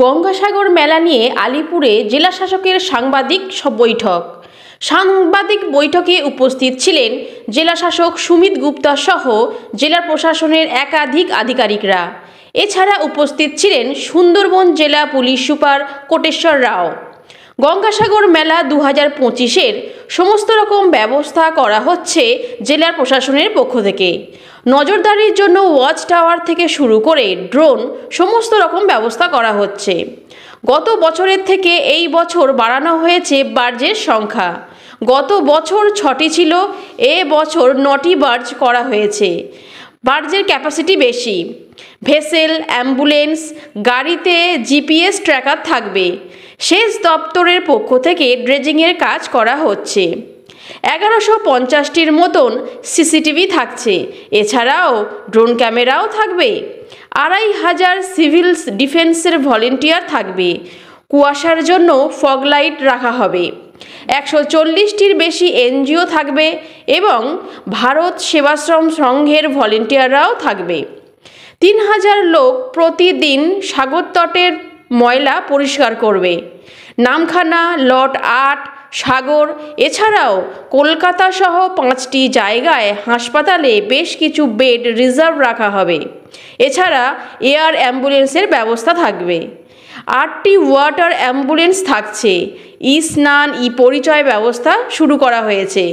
গঙ্গাসাগর মেলা নিয়ে আলিপুরে জেলা শাসকের সাংবাদিক বৈঠক। সাংবাদিক বৈঠকে উপস্থিত ছিলেন জেলা শাসক সুমিত গুপ্তা সহ জেলা প্রশাসনের একাধিক আধিকারিকরা। এছাড়া উপস্থিত ছিলেন সুন্দরবন জেলা পুলিশ সুপার কোটেশ্বর রাও। গঙ্গাসাগর মেলা 2025-এর সমস্ত রকম ব্যবস্থা করা হচ্ছে জেলার প্রশাসনের পক্ষ থেকে। নজরদারির জন্য ওয়াচ টাওয়ার থেকে শুরু করে ড্রোন সমস্ত রকম ব্যবস্থা করা হচ্ছে। গত বছরের থেকে এই বছর বাড়ানো হয়েছে বার্জের সংখ্যা। গত বছর 6টি ছিল, এ বছর 9টি বার্জ করা হয়েছে। বার্জের ক্যাপাসিটি বেশি। ভেসেল, অ্যাম্বুলেন্স, গাড়িতে জিপিএস ট্র্যাকার থাকবে। সেচ দপ্তরের পক্ষ থেকে ড্রেজিংয়ের কাজ করা হচ্ছে। 1150টির মতন সিসিটিভি থাকছে। এছাড়াও ড্রোন ক্যামেরাও থাকবে। 2500 সিভিল ডিফেন্সের ভলেন্টিয়ার থাকবে। কুয়াশার জন্য ফগ লাইট রাখা হবে। 140টির বেশি এনজিও থাকবে এবং ভারত সেবাশ্রম সংঘের ভলেন্টিয়াররাও থাকবে। 3000 লোক প্রতিদিন সাগর তটের ময়লা পরিষ্কার করবে। নামখানা, লট 8, সাগর, এছাড়াও কলকাতা সহ 5টি জায়গায় হাসপাতালে বেশ কিছু বেড রিজার্ভ রাখা হবে। এছাড়া এয়ার অ্যাম্বুলেন্সের ব্যবস্থা থাকবে। 8টি ওয়াটার অ্যাম্বুলেন্স থাকছে। স্নান, পরিচয় ব্যবস্থা শুরু করা হয়েছে।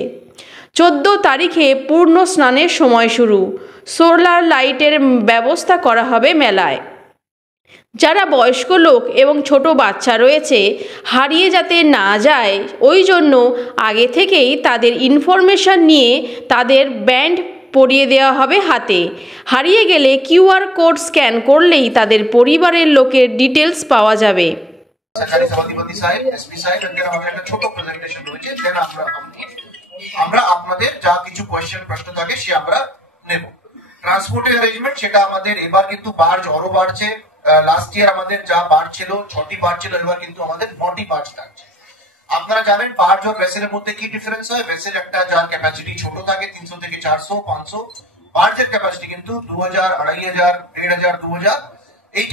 14 তারিখে পূর্ণ স্নানের সময় শুরু। সোলার লাইটের ব্যবস্থা করা হবে মেলায়। যারা বয়স্ক লোক এবং ছোট বাচ্চা রয়েছে, হারিয়ে যাতে না যায় ওই জন্য আগে থেকেই তাদের ইনফরমেশন নিয়ে তাদের ব্যান্ড পরিয়ে দেওয়া হবে হাতে। হারিয়ে গেলে কিউআর কোড স্ক্যান করলেই তাদের পরিবারের লোকের ডিটেলস পাওয়া যাবে। আমরা আপনাদের যা কিছু কোয়েশ্চেন প্রশ্ন থাকে সে আমরা নেব। ট্রান্সপোর্টের অ্যারেঞ্জমেন্ট সেটা আমাদের এবার কিন্তু বার্জ আরো বাড়ছে। লাস্ট ইয়ার আমাদের যা বার্জ ছিল 6টি বার্জ ছিল, এবার কিন্তু আমাদের 9টি বার্জ থাকছে। আপনারা জানেন বার্জ আর ভেসেলের মধ্যে কি ডিফারেন্স হয়। ভেসেল একটা যার ক্যাপাসিটি ছোট থাকে 300 থেকে 400, 500। বার্জের ক্যাপাসিটি কিন্তু 2000, 2500, 1500, 2000। এই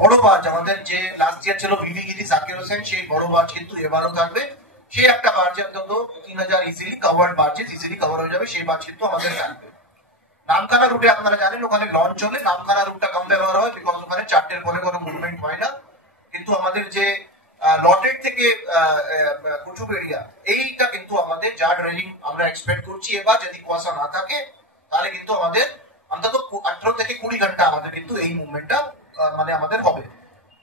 বড় বার্জ আমাদের যে লাস্ট ইয়ার ছিল ভিভি গিরি জাকির হোসেন, সেই বড় বার্জ কিন্তু এবারও থাকবে। সেই একটা বার্জে অন্তত 3000 easily covered Burgess easily cover হয়ে যাবে, সেই বার্জ কিন্তু আমাদের থাকবে। নামখানা রুটে আপনারা জানেন ওখানে লঞ্চ চলে। নামখানা রুটটা কম ব্যবহার হয় বিকজ ওখানে 4টের পরে কোনো মুভমেন্ট হয় না। কিন্তু আমাদের যে লটের থেকে কুচুব এরিয়া, এইটা কিন্তু আমাদের যা ড্রেজিং আমরা এক্সপেক্ট করছি এবার, যদি কুয়াশা না থাকে তাহলে কিন্তু আমাদের অন্তত 18 থেকে 20 ঘন্টা আমাদের কিন্তু এই মুভমেন্টটা মানে আমাদের হবে।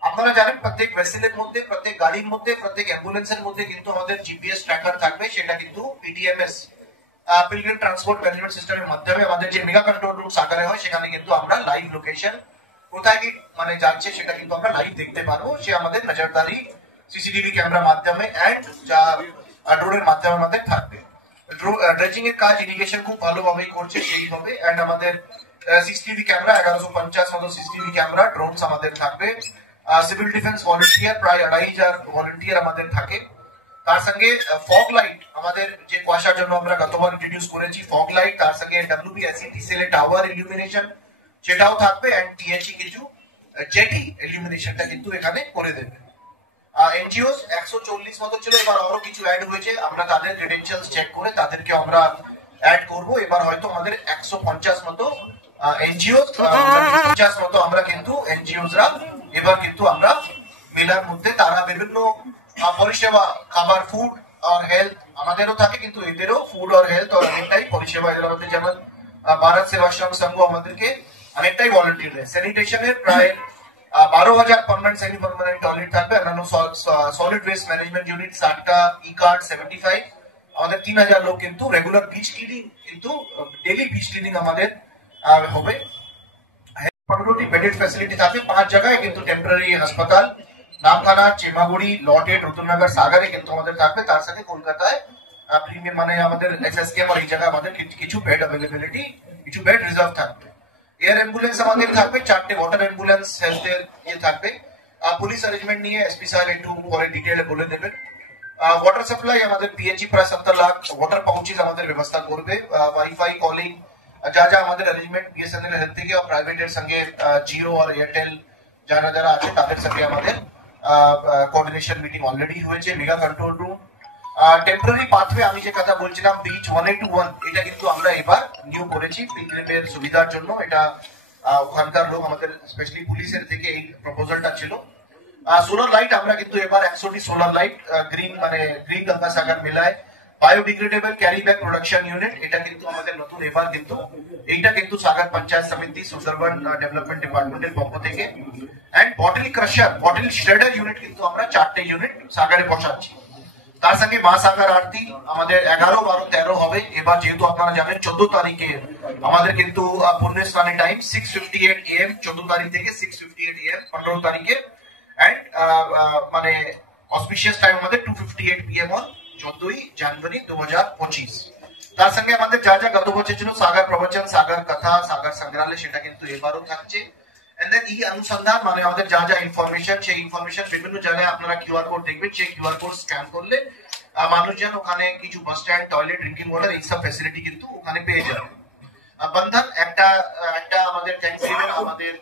আপনারা জানেন প্রত্যেক ভেসেলের মধ্যে, প্রত্যেক গাড়ির মধ্যে, প্রত্যেক অ্যাম্বুলেন্সের মধ্যে কিন্তু আমাদের জিপিএস ট্র্যাকার থাকবে। সেটা কিন্তু পিটিএমএস, পিলগ্রিম ট্রান্সপোর্ট ম্যানেজমেন্ট সিস্টেমের মাধ্যমে আমাদের যে মেগা কন্ট্রোল রুম সাকারে হয়, সেখানে কিন্তু আমরা লাইভ লোকেশন কোথায় কি মানে যাচ্ছে সেটা কিন্তু আমরা লাইভ দেখতে পারবো। সে আমাদের নজরদারি সিসিটিভি ক্যামেরার মাধ্যমে এন্ড যা ড্রোনের মাধ্যমে আমাদের থাকবে। ড্রেজিং এর কাজ ইরিগেশন খুব ভালোভাবেই করছে সেইভাবে। এন্ড আমাদের সিসিটিভি ক্যামেরা 1150 মতো সিসিটিভি ক্যামেরা, ড্রোনস আমাদের থাকবে। সিভিল ডিফেন্স ভলেন্টিয়ার প্রায় 2500 ভলেন্টিয়ার আমাদের থাকে। তার সঙ্গে ফগ লাইট আমাদের যে কুয়াশার জন্য আমরা গতবার ইন্ট্রোডিউস করেছি ফগ লাইট, তার সঙ্গে ডব্লিউবিএসইটি সেলে টাওয়ার ইলুমিনেশন সেটাও থাকবে। এন্ড টিএচই কিছু জেটি ইলুমিনেশনটা কিন্তু এখানে করে দেবে। এনজিওস 140 মতো ছিল, এবার আরো কিছু অ্যাড হয়েছে। আমরা তাদের ক্রেডেনশিয়ালস চেক করে তাদেরকে আমরা অ্যাড করব। এবার হয়তো আমাদের 150 মতো এনজিও 50 মতো আমরা কিন্তু এনজিওসরা এবার কিন্তু আমরা মেলার মধ্যে তারা বিভিন্ন পরিষেবা, খাবার, ফুড আর হেলথ আমাদেরও থাকে, কিন্তু এদেরও ফুড আর হেলথ আর অনেকটাই পরিষেবা এদের মধ্যে। যেমন ভারত সেবাশ্রম সংঘ আমাদেরকে অনেকটাই ভলেন্টিয়ার দেয়। স্যানিটেশনের প্রায় 12000 পার্মানেন্ট, সেমি পার্মানেন্ট টয়লেট থাকবে। অন্যান্য সলিড ওয়েস্ট ম্যানেজমেন্ট ইউনিট 60টা, ই কার্ড 75। আমাদের 3000 লোক কিন্তু রেগুলার বিচ ক্লিনিং, কিন্তু ডেইলি বিচ ক্লিনিং আমাদের হবে। 15টি বেডেড ফ্যাসিলিটি থাকবে 5 জায়গায়, কিন্তু টেম্পোরারি হাসপাতাল নামখানা, চেমাগুড়ি, লটেড, রতননগর, সাগরে কিন্তু আমাদের থাকবে। তার সাথে কলকাতায় প্রিমিয়াম মানে আমাদের এসএসকেএম আর এই জায়গায় আমাদের কিছু বেড অ্যাভেলেবিলিটি, কিছু বেড রিজার্ভ থাকবে। এয়ার অ্যাম্বুলেন্স আমাদের থাকবে 4টে, ওয়াটার অ্যাম্বুলেন্স হেলথের থাকবে। পুলিশ অ্যারেঞ্জমেন্ট নিয়ে এসপি স্যার একটু পরে ডিটেইলে বলে দেবেন। ওয়াটার সাপ্লাই আমাদের পিএইচই প্রায় 70 লাখ ওয়াটার পাউচেস আমাদের ব্যবস্থা করবে। ওয়াইফাই, কলিং যা যা আমাদের অ্যারেঞ্জমেন্ট বিএসএনএল হেলথ থেকে প্রাইভেটের সঙ্গে জিও আর এয়ারটেল যারা যারা আছে তাদের সঙ্গে আমাদের কোঅর্ডিনেশন মিটিং অলরেডি হয়েছে, mega control room, temporary pathway আমি যে কথা বলছিলাম ব্রিজ 1A to 1, এটা কিন্তু আমরা এবার নিউ করেছি পিলগ্রিমের সুবিধার জন্য। এটা ওখানকার লোক আমাদের স্পেশালি পুলিশের থেকে এই প্রপোজালটা ছিল। সোলার লাইট আমরা কিন্তু এবার 100টি সোলার লাইট গ্রিন মানে গ্রিন গঙ্গাসাগর মেলায় biodegradable carry bag production unit, এটা কিন্তু আমাদের নতুন এবার কিন্তু এইটা কিন্তু সাগর পঞ্চায়েত সমিতি সুন্দরবন ডেভেলপমেন্ট ডিপার্টমেন্টের পক্ষ থেকে। And bottle crusher bottle shredder unit কিন্তু আমরা 4টে ইউনিট সাগরে বসাচ্ছি। তার সঙ্গে মহাসাগর আরতি আমাদের 11, 12, 13 হবে এবার, যেহেতু আপনারা জানেন 14 তারিখে আমাদের কিন্তু পুণ্যস্নানের টাইম 6:58 AM, 14 তারিখ থেকে 6:58 AM 15 তারিখে। এন্ড মানে অসপিশিয়াস টাইম আমাদের 2:58 PM অন 14 জানুয়ারি 2025। তার সঙ্গে আমাদের যা যা গত বছর ছিল সাগর প্রবচন, সাগর কথা, সাগর সংগ্রহালয়, সেটা কিন্তু এবারও থাকছে। এন্ড দেন ই অনুসন্ধান মানে আমাদের যা যা ইনফরমেশন, সেই ইনফরমেশন বিভিন্ন জায়গায় আপনারা কিউআর কোড দেখবেন, সেই কিউআর কোড স্ক্যান করলে মানুষজন ওখানে কিছু bus stand, toilet, drinking water এইসব ফ্যাসিলিটি কিন্তু ওখানে পেয়ে যাবে। বন্ধন একটা আমাদের থ্যাঙ্কস দিবেন আমাদের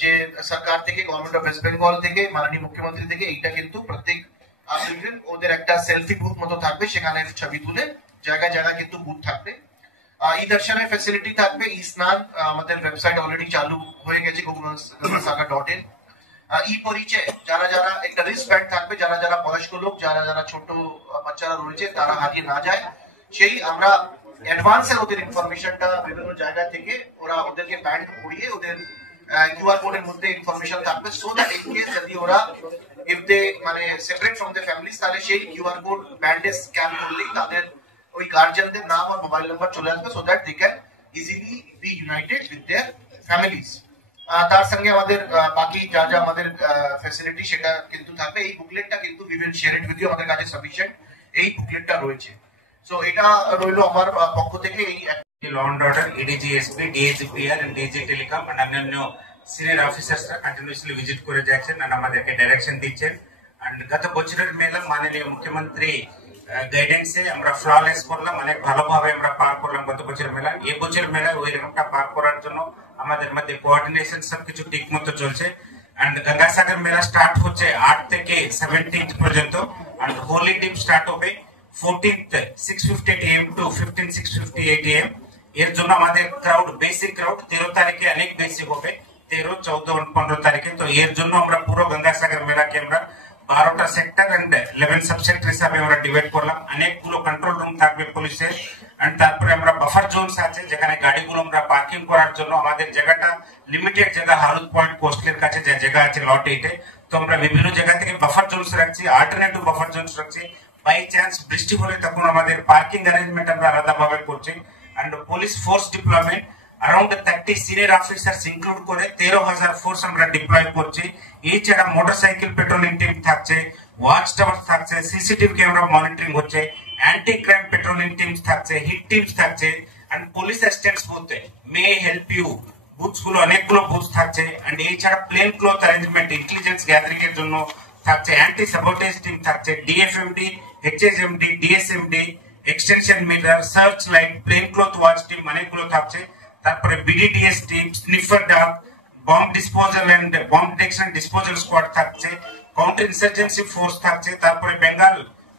যে সরকার থেকে, গভর্নমেন্ট অফ ওয়েস্ট বেঙ্গল থেকে, মাননীয় মুখ্যমন্ত্রী থেকে, এইটা কিন্তু প্রত্যেক ওদের একটা সেলফি বুথ মতো থাকবে, সেখানে ছবি তুলে জায়গায় জায়গায় কিন্তু বুথ থাকবে। ই দর্শনের ফ্যাসিলিটি থাকবে, ই স্নান আমাদের ওয়েবসাইট অলরেডি চালু হয়ে গেছে gopalsagar.in। ই পরিচয় যারা যারা একটা রিস্ক ব্যান্ড থাকবে, যারা যারা বয়স্ক লোক, যারা যারা ছোট বাচ্চারা রয়েছে তারা হারিয়ে না যায়, সেই আমরা অ্যাডভান্সের ওদের ইনফরমেশনটা বিভিন্ন জায়গা থেকে ওরা ওদেরকে ব্যান্ড করিয়ে ওদের কিউআর কোডের মধ্যে ইনফরমেশন থাকবে, সো দ্যাট ইন কেস যদি ওরা ইফ দে মানে সেপারেট ফ্রম দ্য ফ্যামিলিজ, তাহলে সেই কিউআর কোড ব্যান্ডে স্ক্যান করলেই তাদের ওই গার্জিয়ানদের নাম আর মোবাইল নাম্বার চলে আসবে, so that they can easily be united with their families. তার সঙ্গে আমাদের বাকি যা যা আমাদের ফ্যাসিলিটি সেটা কিন্তু থাকবে। এই বুকলেটটা কিন্তু we will share it with you, আমাদের কাছে সাফিশিয়েন্ট এই বুকলেটটা রয়েছে। সো এটা রইলো আমার পক্ষ থেকে। এই law and order, ADG, SP, DAGPR and DG telecom and অন্যান্য সিনিয়র অফিসার্সরা কন্টিনিউসলি ভিজিট করে যাচ্ছেন আর আমাদেরকে ডাইরেকশন দিচ্ছেন। এন্ড গত বছরের মেলা মাননীয় মুখ্যমন্ত্রী গাইডেন্সে আমরা ফ্ললেস করলাম, অনেক ভালোভাবে আমরা পার করলাম গত বছরের মেলা। এই বছরের মেলা ওই রকমটা পার করার জন্য আমাদের মধ্যে কোঅর্ডিনেশন সবকিছু ঠিক মতো চলছে। এন্ড গঙ্গাসাগর মেলা স্টার্ট হচ্ছে 8 থেকে 17 পর্যন্ত, এন্ড হোলি ডিপ স্টার্ট হবে 14th 6:58 AM to 15 6:58 AM। এর জন্য আমাদের ক্রাউড, বেসিক ক্রাউড 13 তারিখে অনেক বেশি হবে, 13, 14, 15 তারিখে। তো এর জন্য আমরা পুরো গঙ্গাসাগর মেলাকে আমরা 12টা সেক্টর এন্ড 11 সাবসেক্টর হিসাবে আমরা ডিভাইড করলাম। অনেকগুলো কন্ট্রোল রুম থাকবে পুলিশের, এন্ড তারপরে আমরা বাফার জোনস আছে যেখানে গাড়িগুলো আমরা পার্কিং করার জন্য, আমাদের জায়গাটা লিমিটেড জায়গা, হালুদ পয়েন্ট কোস্টের কাছে যে জায়গা আছে লট 8-এ, তো আমরা বিভিন্ন জায়গা থেকে বাফার জোনস রাখছি, অল্টারনেটিভ বাফার জোনস রাখছি। বাই চান্স বৃষ্টি হলে তখন আমাদের পার্কিং অ্যারেঞ্জমেন্ট আমরা আলাদাভাবে করছি। And police force deployment around 30 senior officers include করে 13,000 ফোর্স আমরা ডিপ্লয় করছি। এছাড়া মোটরসাইকেল পেট্রোলিং টিম থাকছে, ওয়াচ টাওয়ার থাকছে, সিসিটিভি ক্যামেরা মনিটরিং হচ্ছে, অ্যান্টি ক্রাইম পেট্রোলিং টিমস থাকছে, হিট টিমস থাকছে, and police assistants booth may help you booths গুলো অনেকগুলো বুথ থাকছে। এন্ড এছাড়া plain cloth arrangement intelligence gathering এর জন্য থাকছে, অ্যান্টি সাবোটেজ টিম থাকছে, DFMD, HSMD, DSMD, extension meter, search light, plain cloth watch team অনেকগুলো থাকছে। তারপরে BDDS team, sniffer dog, bomb disposal and bomb detection disposal squad থাকছে, counter insurgency force থাকছে, তারপরে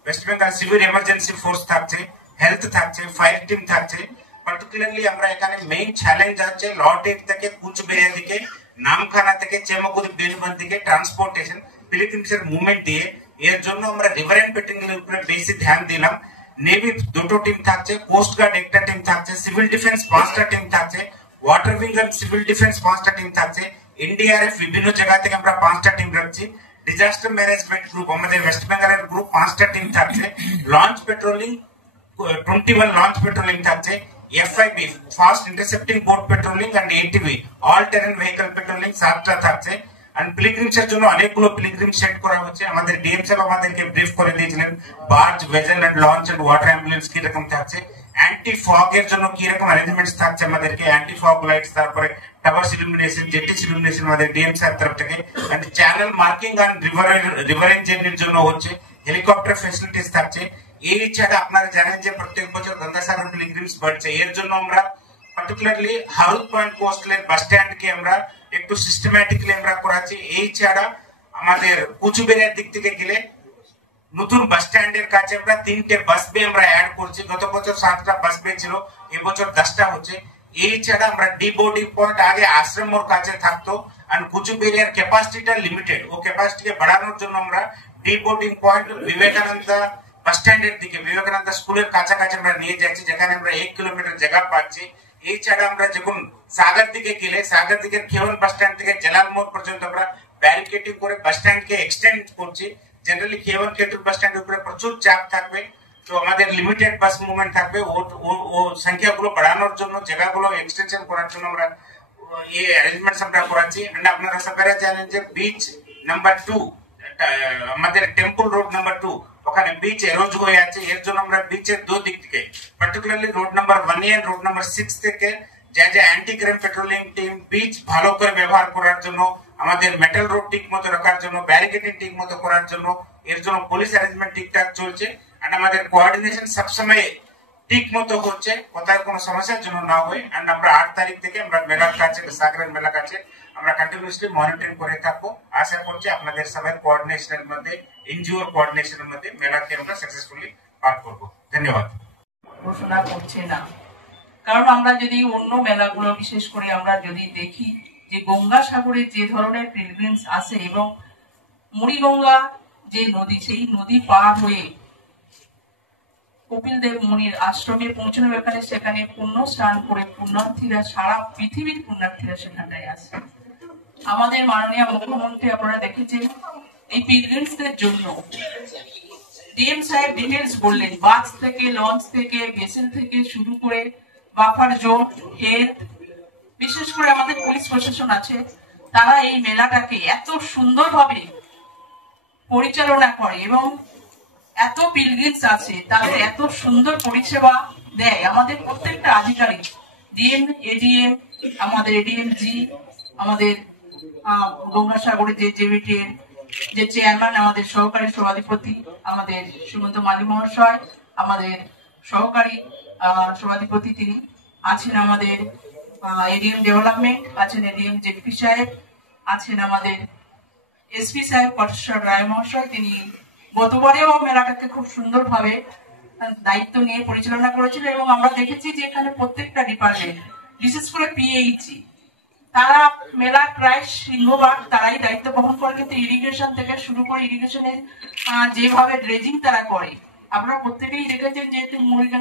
West Bengal civil emergency force থাকছে, health থাকছে, fire team থাকছে। Particularly আমরা এখানে মেইন চ্যালেঞ্জ আছে লট 8 থেকে কুচবিহার দিকে, নামখানা থেকে চেমকুড়ি বীরভূম দিকে ট্রান্সপোর্টেশন পিলগ্রিমসের মুভমেন্ট দিয়ে, এর জন্য আমরা রিভার এন্ড পেট্রোলিং এর উপরে বেশি ধ্যান দিলাম। নেভি 2টো টিম থাকছে, কোস্ট গার্ড 1টা টিম থাকছে, সিভিল ডিফেন্স 5টা টিম থাকছে, water wing and civil defence 5টা টিম থাকছে, এনডিআরএফ বিভিন্ন জায়গা থেকে আমরা 5টা টিম রাখছি। ডিজাস্টার ম্যানেজমেন্ট গ্রুপ আমাদের ওয়েস্ট বেঙ্গলের গ্রুপ 5টা টিম থাকছে, লঞ্চ পেট্রোলিং 21 লঞ্চ পেট্রোলিং থাকছে, FIB fast intercepting boat patrolling and ATV all terrain vehicle patrolling 7টা থাকছে। এন্ড পিলগ্রিমস এর জন্য অনেকগুলো পিলগ্রিম সেট করা হচ্ছে। আমাদের ডিএম সাহেব আমাদেরকে ব্রিফ করে দিয়েছিলেন barge, vessel and launch and water ambulance কি রকম থাকছে, অ্যান্টি ফগ এর জন্য কি রকম অ্যারেঞ্জমেন্টস থাকছে আমাদেরকে, অ্যান্টি ফগ লাইটস, তারপরে টাওয়ার্স ইলুমিনেশন, জেটিস ইলুমিনেশন আমাদের ডিএম সাহেব তরফ থেকে। এন্ড চ্যানেল মার্কিং এন্ড রিভারেজ জেনির জন্য হচ্ছে, হেলিকপ্টার ফ্যাসিলিটিস থাকছে। এই ছাড়া আপনারা জানেন যে প্রত্যেক বছর গঙ্গাসাগর পিলগ্রিমস বাড়ছে, এর জন্য আমরা পার্টিকুলারলি হালুদ পয়েন্ট কোস্টাল বাস স্ট্যান্ড কে আমরা একটু সিস্টেম্যাটিকলি আমরা করাচ্ছি। এই ছাড়া আমাদের কুচবিহারের দিক থেকে গেলে নতুন বাস স্ট্যান্ডের কাছে আমরা 3টে বাস বে আমরা অ্যাড করছি। গত বছর 7টা বাস বে ছিল, এবছর 10টা হচ্ছে। এই ছাড়া আমরা ডিবোর্ডিং পয়েন্ট আগে আশ্রমের কাছে থাকতো, আর কুচবিহারের ক্যাপাসিটিটা লিমিটেড, ও ক্যাপাসিটিকে বাড়ানোর জন্য আমরা ডিবোর্ডিং পয়েন্ট বিবেকানন্দ বাস স্ট্যান্ডের দিকে, বিবেকানন্দ স্কুলের কাছাকাছি আমরা নিয়ে যাচ্ছি, যেখানে আমরা 1 কিলোমিটার জায়গা পাচ্ছি। এই ছাড়া আমরা যখন সাগর দিকে গেলে, সাগর দিকে খেওয়ান বাস স্ট্যান্ড থেকে জেলার মোড় পর্যন্ত আমরা ব্যারিকেডিং করে বাস স্ট্যান্ডকে এক্সটেন্ড করছি। জেনারেলি খেওয়ান কেটুর বাস স্ট্যান্ডের উপরে প্রচুর চাপ থাকবে, তো আমাদের লিমিটেড বাস মুভমেন্ট থাকবে। ও সংখ্যাগুলো বাড়ানোর জন্য, জায়গাগুলো এক্সটেনশন করার জন্য আমরা এই অ্যারেঞ্জমেন্টস আমরা করাচ্ছি। এন্ড আপনারা সবাই জানেন যে বিচ নাম্বার 2, আমাদের টেম্পল রোড নাম্বার 2, ওখানে বিচ এরোজ হয়ে আছে। এর জন্য আমরা বিচের দিক থেকে, particularly road number 1 and road number 6 থেকে যা anti crime patrolling team beach ভালো করে ব্যবহার করার জন্য, আমাদের মেটাল রোড ঠিক মতো রাখার জন্য, ব্যারিকেডিং ঠিক মতো করার জন্য, এর জন্য পুলিশ অ্যারেঞ্জমেন্ট ঠিকঠাক চলছে। আর আমাদের কোঅর্ডিনেশন সবসময় ঠিক মতো হচ্ছে, কোথায় কোনো সমস্যার জন্য না হয়। এন্ড আমরা 8 তারিখ থেকে আমরা মেলার কাছে, সাগরের মেলা কাছে আমরা কন্টিনিউয়াসলি মনিটরিং করে থাকবো। আশা করছি আপনাদের সবাই কোঅর্ডিনেশনের মধ্যে, এনজিওর কোঅর্ডিনেশনের মধ্যে মেলাকে আমরা সাকসেসফুলি পার করব। ধন্যবাদ। ঘোষণা করছে না, কারণ আমরা যদি অন্য মেলাগুলো বিশেষ করে আমরা যদি দেখি যে গঙ্গাসাগরে যে ধরনের পিলগ্রিমস আসে এবং মুড়িগঙ্গা যে নদী, সেই নদী পার হয়ে কপিল দেব মুনির আশ্রমে পৌঁছানো ব্যাপারে, সেখানে পুণ্য স্নান করে পুণ্যার্থীরা, সারা পৃথিবীর পুণ্যার্থীরা সেখানটায় আসে। আমাদের মাননীয় মুখ্যমন্ত্রী আপনারা দেখেছেন এই পিলগ্রিমসদের জন্য ডিএম সাহেব ডিটেলস বললেন, বাস থেকে, লঞ্চ থেকে, ভেসেল থেকে শুরু করে বাফার জোন, হেলথ, বিশেষ করে আমাদের পুলিশ প্রশাসন আছে, তারা এই মেলাটাকে এত সুন্দরভাবে পরিচালনা করে এবং এত পিলগ্রিমস আছে, তাদের এত সুন্দর পরিষেবা দেয়। আমাদের প্রত্যেকটা আধিকারিক, ডিএম, এডিএম, আমাদের এডিএম জি, আমাদের গঙ্গাসাগরের যে জেবিটির যে চেয়ারম্যান, আমাদের সহকারী সভাধিপতি আমাদের সুমন্ত মালি মহাশয়, আমাদের সহকারী সভাধিপতি তিনি আছেন, আমাদের এডিএম ডেভেলপমেন্ট আছেন, এডিএম জেপি সাহেব আছেন, আমাদের এসপি সাহেব পটেশ্বর রায় মহাশয়, তিনি গতবারেও মেলাটাকে খুব সুন্দরভাবে দায়িত্ব নিয়ে পরিচালনা করেছিল। এবং আমরা দেখেছি যে এখানে প্রত্যেকটা ডিপার্টমেন্ট, বিশেষ করে পিএইচি, তারা মেলার প্রায় সিংহভাগ তারাই দায়িত্ব বহন করে। কিন্তু ইরিগেশন থেকে শুরু করে, ইরিগেশনের যেভাবে ড্রেজিং তারা করে, আপনারা প্রত্যেকেই দেখেছেন, যেহেতু মুড়িগঙ্গা